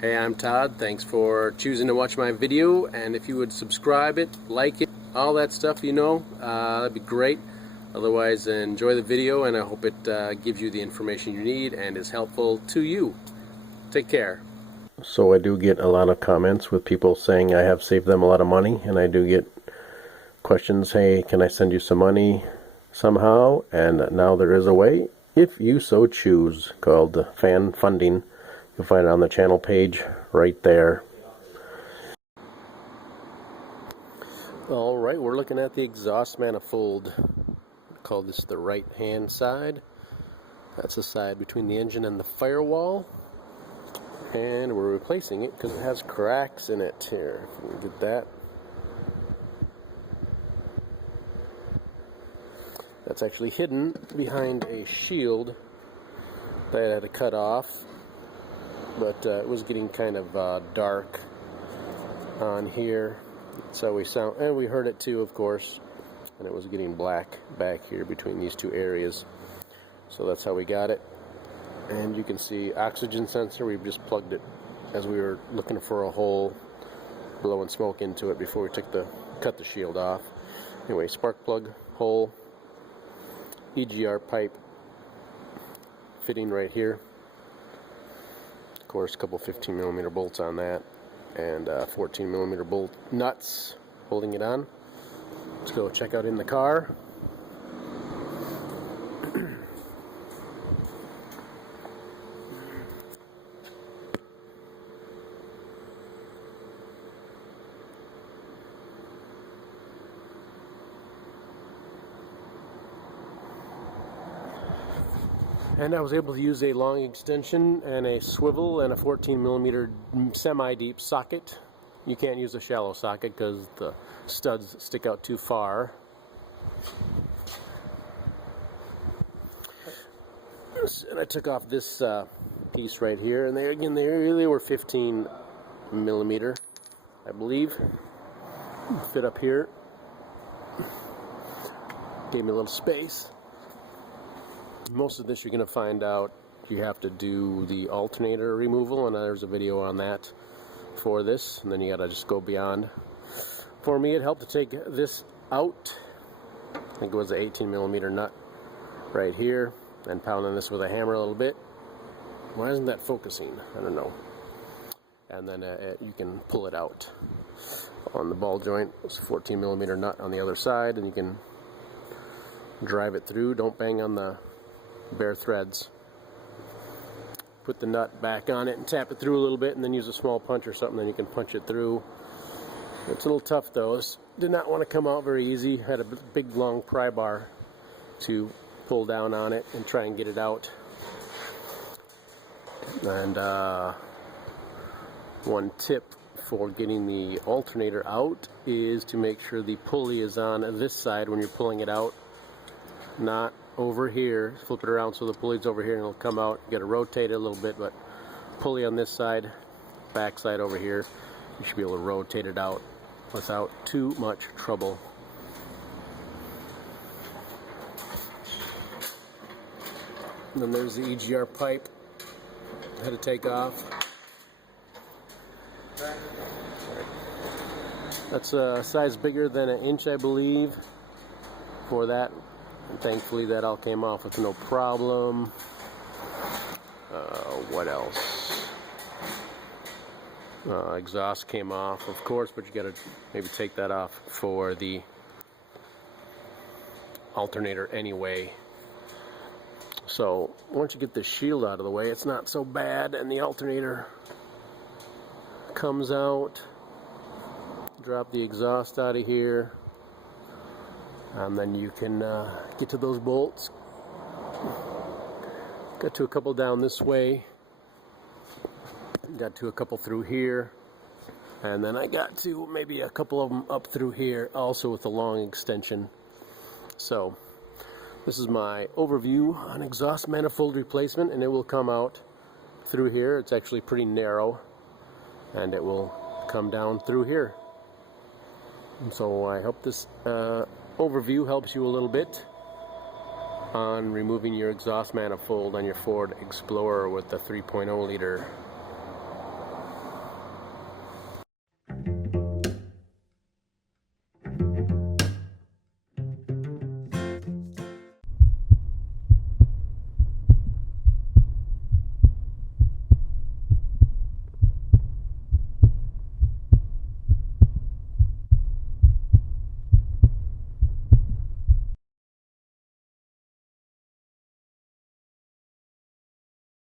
Hey, I'm Todd. Thanks for choosing to watch my video, and if you would subscribe it, like it, all that stuff, you know, that'd be great. Otherwise, enjoy the video, and I hope it gives you the information you need and is helpful to you. Take care. So I do get a lot of comments with people saying I have saved them a lot of money, and I do get questions, hey, can I send you some money somehow? And now there is a way, if you so choose, called fan funding. You'll find it on the channel page right there. Alright, we're looking at the exhaust manifold. Call this the right hand side. That's the side between the engine and the firewall. And we're replacing it because it has cracks in it here. If you can get that. That's actually hidden behind a shield that I had to cut off. But it was getting kind of dark on here, so we heard it too, of course, and it was getting black back here between these two areas. So that's how we got it. And you can see oxygen sensor. We've just plugged it as we were looking for a hole, blowing smoke into it before we cut the shield off. Anyway, spark plug hole, Egr pipe fitting right here. Of course, a couple 15mm bolts on that, and 14mm bolt nuts holding it on. Let's go check out in the car. And I was able to use a long extension and a swivel and a 14mm semi-deep socket. You can't use a shallow socket because the studs stick out too far. And I took off this piece right here, and they really were 15mm, I believe. Fit up here. Gave me a little space. Most of this you're going to find out you have to do the alternator removal, and there's a video on that for this, and then you got to just go beyond. For me, it helped to take this out. I think it was an 18mm nut right here, and pounding this with a hammer a little bit. Why isn't that focusing? I don't know. And then you can pull it out on the ball joint. It's a 14mm nut on the other side, and you can drive it through. Don't bang on the bare threads. Put the nut back on it and tap it through a little bit, and then use a small punch or something, then you can punch it through. It's a little tough though. This did not want to come out very easy. Had a big long pry bar to pull down on it and try and get it out. And one tip for getting the alternator out is to make sure the pulley is on this side when you're pulling it out, not over here. Flip it around so the pulley's over here and it'll come out. You got to rotate it a little bit, but pulley on this side, back side over here. You should be able to rotate it out without too much trouble. And then there's the Egr pipe. I had to take off. That's a size bigger than 1 inch, I believe, for that. And thankfully that all came off with no problem. What else? Exhaust came off, of course, but you gotta maybe take that off for the alternator anyway. So once you get the shield out of the way, it's not so bad, and the alternator comes out. Drop the exhaust out of here. And then you can get to those bolts. Got to a couple down this way. Got to a couple through here. And then I got to maybe a couple of them up through here, also with a long extension. So this is my overview on exhaust manifold replacement, and it will come out through here. It's actually pretty narrow, and it will come down through here. And so I hope this overview helps you a little bit on removing your exhaust manifold on your Ford Explorer with the 3.0 liter